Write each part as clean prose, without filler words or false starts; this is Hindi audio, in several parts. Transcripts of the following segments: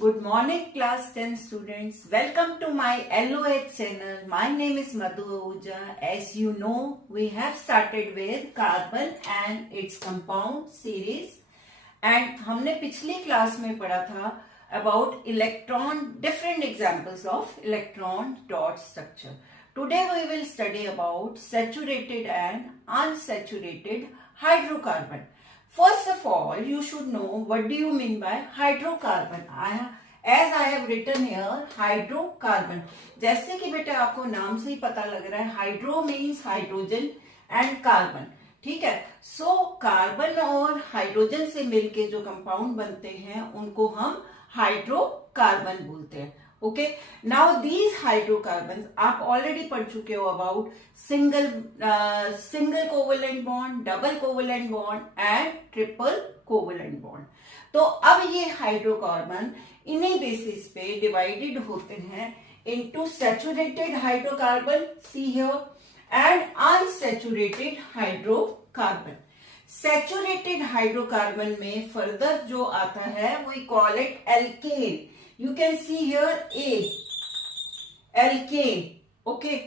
Good morning, class 10 students. Welcome to my LOH channel. My name is Madhu Ahuja. As you know, we have started with carbon and its compound series. And हमने पिछली क्लास में पढ़ा था about electron, different examples of electron dot structure. Today we will study about saturated and unsaturated hydrocarbon. First of all, you should know what do you mean by hydrocarbon. As I have written here, hydrocarbon. जैसे कि बेटा आपको नाम से ही पता लग रहा है, hydro means hydrogen and carbon. ठीक है. सो कार्बन और हाइड्रोजन से मिलके जो कंपाउंड बनते हैं उनको हम हाइड्रोकार्बन बोलते हैं. ओके. नाउ दीज हाइड्रोकार्बन आप ऑलरेडी पढ़ चुके हो about single covalent bond, double covalent bond and triple covalent bond. तो अब ये हाइड्रोकार्बन इन्हीं बेसिस पे डिवाइडेड होते हैं into saturated hydrocarbon, see here, and unsaturated hydrocarbon. Saturated hydrocarbon में फर्दर जो आता है we call it alkane. You can see here A, alkane, okay.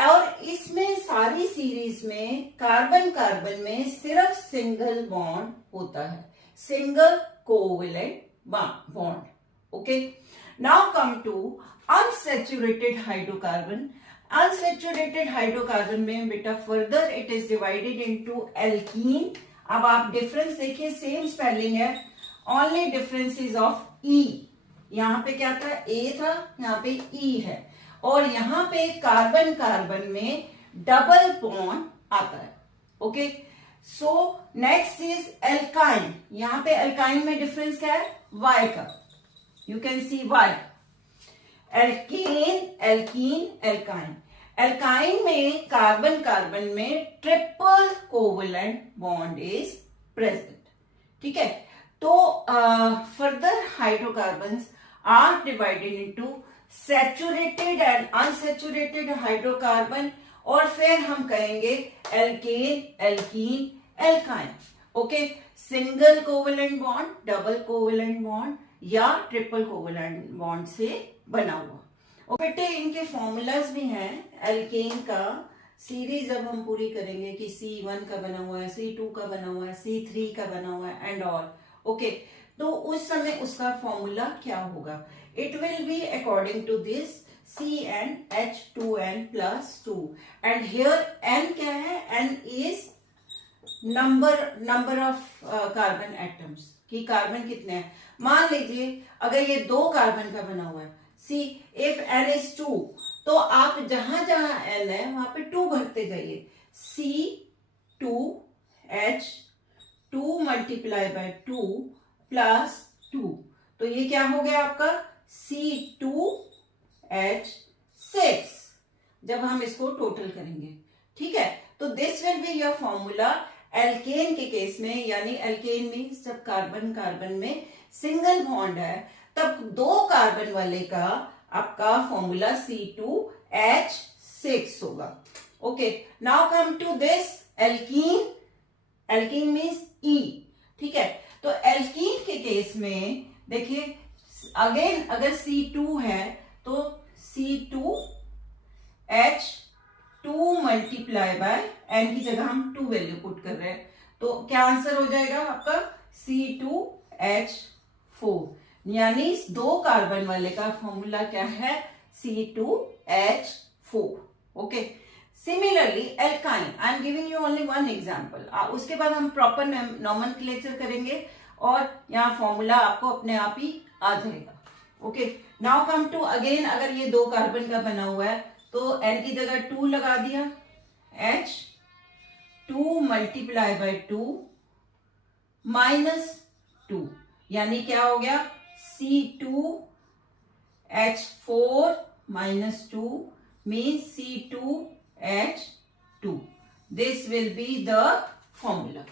और इसमें सारी सीरीज में कार्बन कार्बन में सिर्फ सिंगल बॉन्ड होता है, single covalent bond. Okay. Now come to unsaturated hydrocarbon. Unsaturated hydrocarbon में बेटा further it is divided into alkene. अब आप डिफरेंस देखिए, सेम स्पेलिंग है, only difference is of E. यहाँ पे क्या था, ए था, यहाँ पे ई है, और यहाँ पे कार्बन कार्बन में डबल बॉन्ड आता है. Okay. So next is alkyne. यहाँ पे एल्काइन में डिफरेंस क्या है, वाई का. You can see Y. Alkane, alkene, alkyne. Alkyne में कार्बन कार्बन में triple covalent bond is present. ठीक है. तो further hydrocarbons are divided into saturated and unsaturated hydrocarbon, और फिर हम कहेंगे alkane, alkene, alkyne. Okay. Single covalent bond, double covalent bond या ट्रिपल कोवेलेंट बॉन्ड से बना हुआ. और बेटे इनके फॉर्मूलाज भी हैं. एल्केन का सीरीज अब हम पूरी करेंगे कि C1 का बना हुआ है, C2 का बना हुआ है, C3 का बना हुआ है एंड ऑल. ओके. तो उस समय उसका फॉर्मूला क्या होगा, it will be according to this CnH2n+2. And here n क्या है, n is number of carbon atoms, कि कार्बन कितने हैं. मान लीजिए अगर ये 2 कार्बन का बना हुआ है, सी इफ n इज 2, तो आप जहां जहां n है वहां पे 2 भरते जाइए. C2H2 × 2 +2. तो ये क्या हो गया आपका C2H6 जब हम इसको टोटल करेंगे. ठीक है. तो this will be your formula alkane के केस में. यानी एल्केन मीन्स जब कार्बन कार्बन में सिंगल बॉन्ड है तब 2 कार्बन वाले का आपका फॉर्मूला C2H6 होगा. Okay. Now come to this alkene. Alkene means E. ठीक है. तो एल्कीन के केस में देखिए अगेन अगर C2 है तो C2H2 × n की जगह हम 2 वैल्यू पुट कर रहे हैं, तो क्या आंसर हो जाएगा आपका C2H4. यानी 2 कार्बन वाले का फॉर्मूला क्या है, C2H4. Okay. Similarly alkyne, I am giving you only one example. उसके बाद हम प्रॉपर नॉमेनक्लेचर करेंगे और यहाँ फॉर्मूला आपको अपने आप ही आ जाएगा. Okay. Now come to again, अगर ये 2 कार्बन का बना हुआ है तो n की जगह 2 लगा दिया, H2 × 2 -2. यानी क्या हो गया, C2H4 -2 means C2H2. This will be the formula.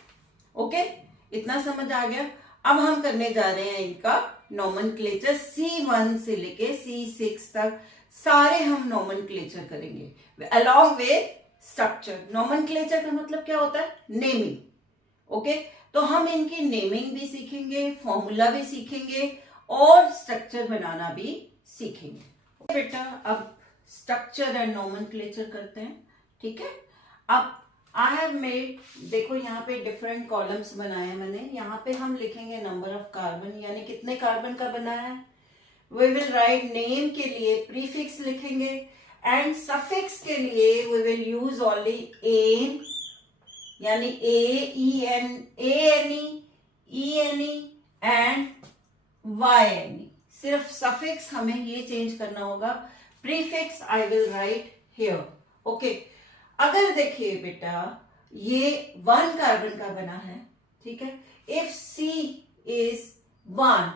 Okay. इतना समझ आ गया. अब हम करने जा रहे हैं इनका नॉमेनक्लेचर. C1 से लेके C6 तक सारे हम नॉमेनक्लेचर करेंगे अलॉन्ग विद स्ट्रक्चर. नॉमेनक्लेचर का मतलब क्या होता है, नेमिंग. ओके. तो हम इनकी नेमिंग भी सीखेंगे, फॉर्मूला भी सीखेंगे और स्ट्रक्चर बनाना भी सीखेंगे। बेटा अब स्ट्रक्चर एंड नोमेनक्लेचर करते हैं, ठीक है। अब आई हैव मेड, देखो यहाँ पे डिफरेंट कॉलम्स बनाए हैं मैंने। यहाँ पे हम लिखेंगे नंबर ऑफ कार्बन, यानी कितने कार्बन का बना है। वी विल राइट नेम के लिए प्रीफिक्स लिखेंगे एंड सफिक्स के लिए we will use only N, यानी ANE एंड YNE। सिर्फ सफिक्स हमें ये चेंज करना होगा। Prefix I will write here, okay. अगर देखिए बेटा ये 1 कार्बन का बना है, ठीक है। If C is 1,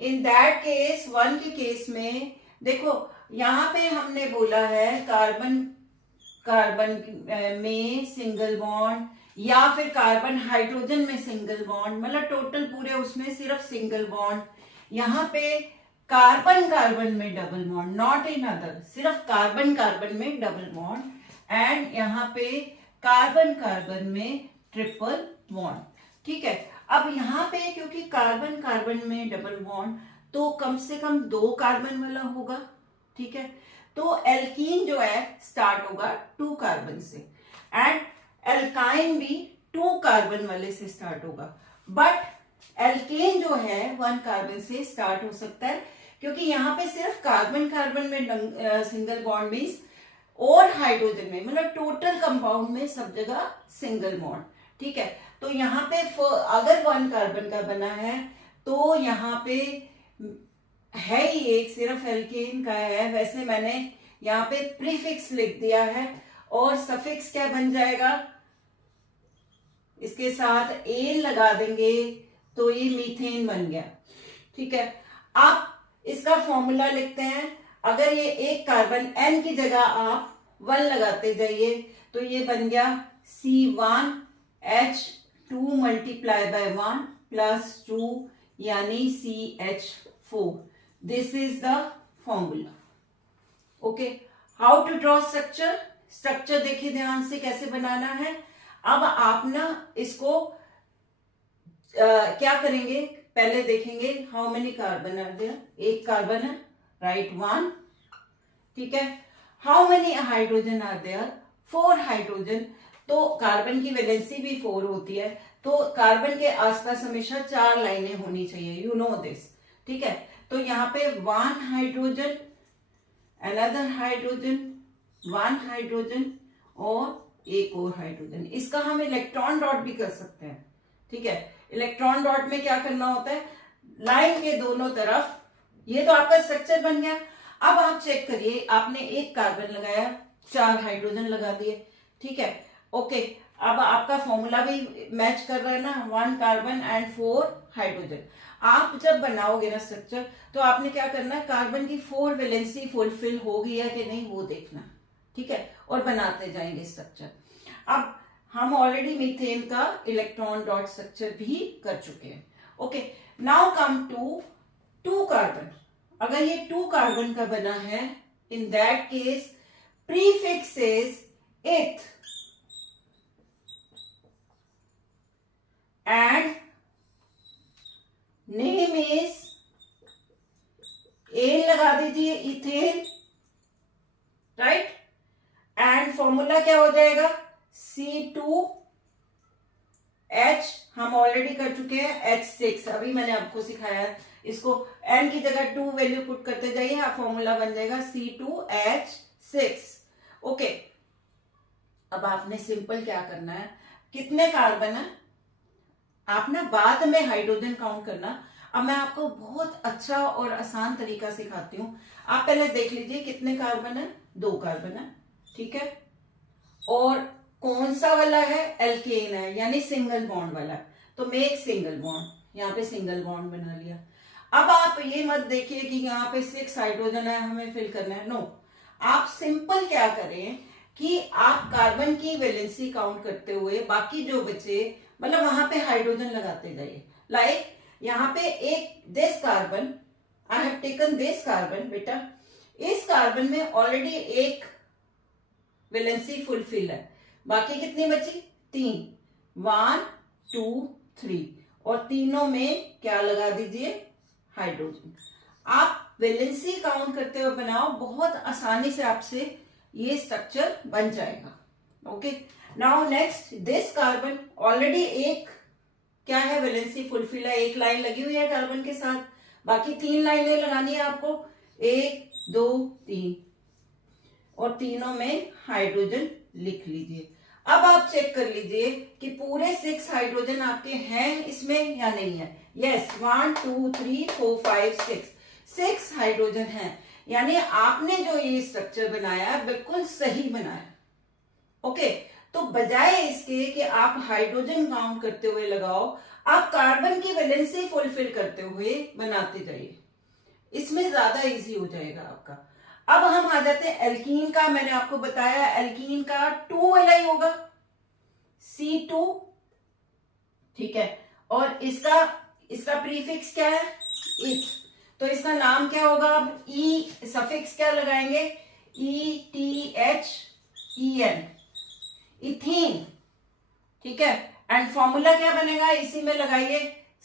in that case 1 के केस में देखो यहां पे हमने बोला है कार्बन में सिंगल बॉन्ड या फिर कार्बन हाइड्रोजन में सिंगल बॉन्ड, मतलब टोटल पूरे उसमें सिर्फ सिंगल बॉन्ड। यहाँ पे कार्बन में double bond, not in other, सिर्फ कार्बन में डबल बॉन्ड, एंड यहाँ पे कार्बन में ट्रिपल बॉन्ड, ठीक है। अब यहाँ पे क्योंकि कार्बन में डबल बॉन्ड तो कम से कम 2 कार्बन वाला होगा, ठीक है। तो एल्कीन जो है स्टार्ट होगा 2 कार्बन से एंड एल्काइन भी 2 कार्बन वाले से स्टार्ट होगा, बट एल्केन जो है 1 कार्बन से स्टार्ट हो सकता है, क्योंकि यहाँ पे सिर्फ कार्बन में सिंगल बॉन्ड मीन्स, और हाइड्रोजन में मतलब टोटल कंपाउंड में सब जगह सिंगल बॉन्ड, ठीक है। तो यहाँ पे अगर 1 कार्बन का बना है तो यहाँ पे है ही एक, सिर्फ एल्केन का है। वैसे मैंने यहाँ पे प्रीफिक्स लिख दिया है और सफिक्स क्या बन जाएगा, इसके साथ एन लगा देंगे तो ये मीथेन बन गया, ठीक है। आप इसका फॉर्मूला लिखते हैं। अगर ये एक कार्बन N की जगह आप 1 लगाते जाइए तो ये बन गया C1H2 मल्टीप्लाई बाय 1 प्लस 2 यानी CH4। This is the formula, okay. How to draw structure, structure देखिए ध्यान से कैसे बनाना है। अब आप ना इसको क्या करेंगे, पहले देखेंगे how many carbon are there. 1 carbon है, राइट 1, ठीक है। How many hydrogen are there, 4 hydrogen. तो कार्बन की वैलेंसी भी 4 होती है, तो कार्बन के आसपास हमेशा 4 लाइनें होनी चाहिए, यू नो दिस, ठीक है। तो यहाँ पे 1 हाइड्रोजन, अनदर हाइड्रोजन, 1 हाइड्रोजन और एक और हाइड्रोजन। इसका हम इलेक्ट्रॉन डॉट भी कर सकते हैं, ठीक है। इलेक्ट्रॉन डॉट में क्या करना होता है, लाइन के दोनों तरफ, ये तो आपका स्ट्रक्चर बन गया। अब आप चेक करिए, आपने 1 कार्बन लगाया, 4 हाइड्रोजन लगा दिए, ठीक है, ओके। अब आपका फॉर्मूला भी मैच कर रहा है ना, 1 कार्बन एंड 4 हाइड्रोजन। आप जब बनाओगे ना स्ट्रक्चर तो आपने क्या करना है, कार्बन की 4 वैलेंसी फुलफिल हो गई है कि नहीं वो देखना, ठीक है, और बनाते जाएंगे स्ट्रक्चर। अब हम ऑलरेडी मीथेन का इलेक्ट्रॉन डॉट स्ट्रक्चर भी कर चुके हैं, okay. Now come to 2 carbon. अगर ये 2 कार्बन का बना है, in that case prefix is eth and name is, ane लगा दीजिए, इथेन, राइट। एंड फॉर्मूला क्या हो जाएगा, C2H, हम ऑलरेडी कर चुके हैं, H6, अभी मैंने आपको सिखाया है। इसको N की जगह 2 वैल्यू पुट करते जाइए, फॉर्मूला बन जाएगा C2H6, ओके। अब आपने सिंपल क्या करना है, कितने कार्बन है आप ना बाद में हाइड्रोजन काउंट करना। अब मैं आपको बहुत अच्छा और आसान तरीका सिखाती हूँ। आप पहले देख लीजिए कितने कार्बन है, 2 कार्बन है, ठीक है। और कौन सा वाला है, एल्केन है, यानी सिंगल बॉन्ड वाला, तो मेक सिंगल बॉन्ड, यहाँ पे सिंगल बॉन्ड बना लिया। अब आप ये मत देखिए कि यहाँ पे 6 हाइड्रोजन है हमें फिल करना है, नो। आप सिंपल क्या करें कि आप कार्बन की वैलेंसी काउंट करते हुए बाकी जो बचे, मतलब वहां पे हाइड्रोजन लगाते जाइए। लाइक यहाँ पे एक this carbon, I have taken this carbon, बेटा इस कार्बन में ऑलरेडी 1 वैलेंसी फुलफिल है, बाकी कितनी बची, 3, 1 2 3, और तीनों में क्या लगा दीजिए, हाइड्रोजन। आप वैलेंसी काउंट करते हुए बनाओ, बहुत आसानी से आपसे ये स्ट्रक्चर बन जाएगा। Okay, now next, this carbon already एक क्या है, वैलेंसी फुलफिल है, एक लाइन लगी हुई है कार्बन के साथ, बाकी 3 लाइनें लगानी है आपको, 1 2 3, और तीनों में हाइड्रोजन लिख लीजिए। अब आप चेक कर लीजिए कि पूरे 6 हाइड्रोजन आपके हैं इसमें या नहीं है। यस, 1 2 3 4 5 6 हाइड्रोजन हैं, यानी आपने जो ये स्ट्रक्चर बनाया बिल्कुल सही बनाया। ओके, तो बजाय इसके कि आप हाइड्रोजन काउंट करते हुए लगाओ, आप कार्बन की वैलेंसी फुलफिल करते हुए बनाते जाइए, इसमें ज्यादा इजी हो जाएगा आपका। अब हम आ जाते हैं एल्कीन का। मैंने आपको बताया एल्कीन का 2 वाला होगा, C2, ठीक है, और इसका प्रीफिक्स क्या है, इथ, तो इसका नाम क्या होगा, अब ई सफिक्स क्या लगाएंगे, ETHEN, इथीन, ठीक है, एंड फॉर्मूला क्या बनेगा, इसी में लगाइए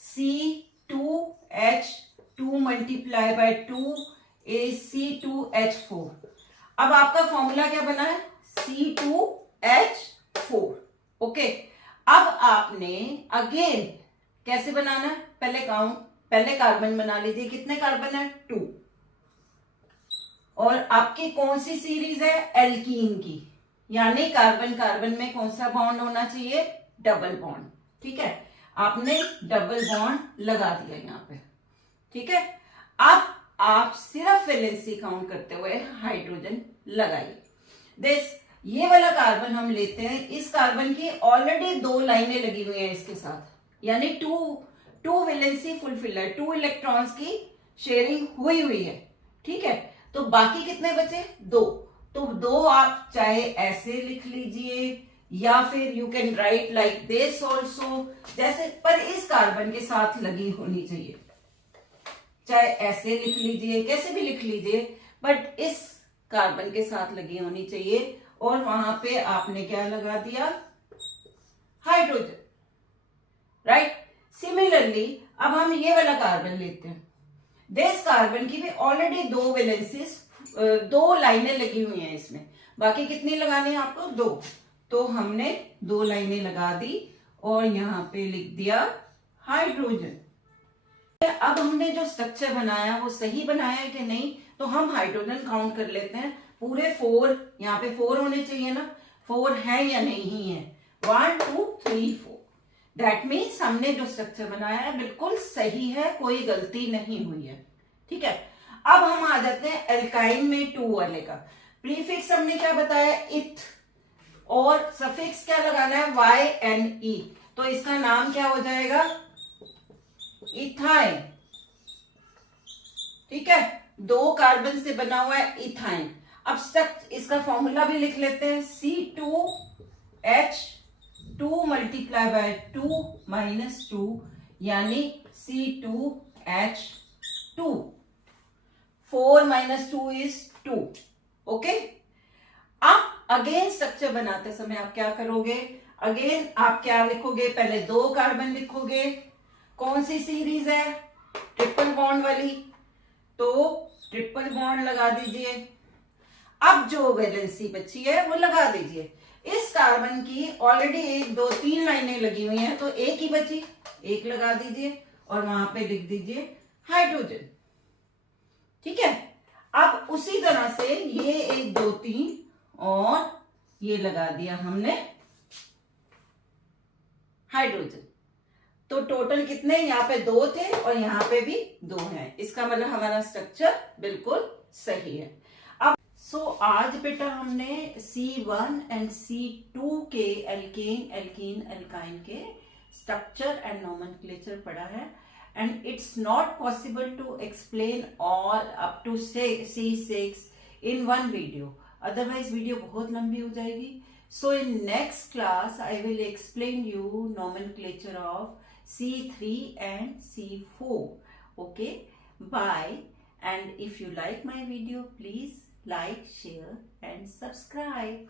C2H2 multiply by 2 is C2H4। अब आपका फॉर्मूला क्या बना है, C2H4। ओके, अब आपने अगेन कैसे बनाना है, पहले कार्बन बना लीजिए, कितने कार्बन है, 2, और आपकी कौन सी सीरीज है, एल्कीन की, यानी कार्बन कार्बन में कौन सा बॉन्ड होना चाहिए, डबल बॉन्ड, ठीक है, आपने डबल बॉन्ड लगा दिया यहां पे, ठीक है। अब आप सिर्फ वैलेंसी काउंट करते हुए हाइड्रोजन लगाइए। दिस, ये वाला कार्बन हम लेते हैं, इस कार्बन की ऑलरेडी 2 लाइनें लगी हुई हैं इसके साथ, यानी 2 वैलेंसी फुलफिल है, 2 इलेक्ट्रॉन्स की शेयरिंग हुई है, ठीक है। तो बाकी कितने बचे, 2, तो 2 आप चाहे ऐसे लिख लीजिए या फिर you can write like this also, जैसे, पर इस कार्बन के साथ लगी होनी चाहिए, चाहे ऐसे लिख लीजिए, कैसे भी लिख लीजिए, बट इस कार्बन के साथ लगी होनी चाहिए, और वहां पे आपने क्या लगा दिया, हाइड्रोजन, राइट। सिमिलरली अब हम ये वाला कार्बन लेते हैं, दिस कार्बन की भी ऑलरेडी 2 वैलेंसीज, 2 लाइनें लगी हुई हैं इसमें, बाकी कितनी लगानी है आपको, 2, तो हमने 2 लाइनें लगा दी और यहां पे लिख दिया हाइड्रोजन। अब हमने जो स्ट्रक्चर बनाया वो सही बनाया है कि नहीं, तो हम हाइड्रोजन काउंट कर लेते हैं, पूरे 4, यहाँ पे 4 होने चाहिए ना, 4 है या नहीं है, 1 2 3 4, दैट मीन्स हमने जो स्ट्रक्चर बनाया है बिल्कुल सही है, कोई गलती नहीं हुई है, ठीक है। अब हम आ जाते हैं एल्काइन में 2 वाले का। प्रीफिक्स हमने क्या बताया, इथ, और सफिक्स क्या लगाना है, YNE, तो इसका नाम क्या हो जाएगा, इथाइन, ठीक है, 2 कार्बन से बना हुआ है इथाइन। अब इसका फॉर्मूला भी लिख लेते हैं, C2H2 मल्टीप्लाई बाय 2 माइनस 2, यानी C2H2, 4 माइनस 2 इज 2। ओके, अब अगेन स्ट्रक्चर बनाते समय आप क्या करोगे, अगेन आप क्या लिखोगे, पहले 2 कार्बन लिखोगे, कौन सी सीरीज है, ट्रिपल बॉन्ड वाली, तो ट्रिपल बॉन्ड लगा दीजिए। अब जो वैलेंसी बची है वो लगा दीजिए। इस कार्बन की ऑलरेडी 1 2 3 लाइनें लगी हुई हैं, तो एक ही बची, एक लगा दीजिए और वहां पे लिख दीजिए हाइड्रोजन, ठीक है। अब उसी तरह से ये 1 2 3 और ये लगा दिया हमने हाइड्रोजन, तो टोटल कितने, यहाँ पे 2 थे और यहाँ पे भी 2 हैं, इसका मतलब हमारा स्ट्रक्चर बिल्कुल सही है। अब आज बेटा हमने C1 एंड C2 के एल्कीन एल्काइन के स्ट्रक्चर एंड नोमेनक्लेचर पढ़ा है, and it's not possible to explain all up to C6 in 1 video, otherwise video बहुत लंबी हो जाएगी। So in next class I will explain you nomenclature of C3 and C4. Okay, bye. And if you like my video, please like, share and subscribe.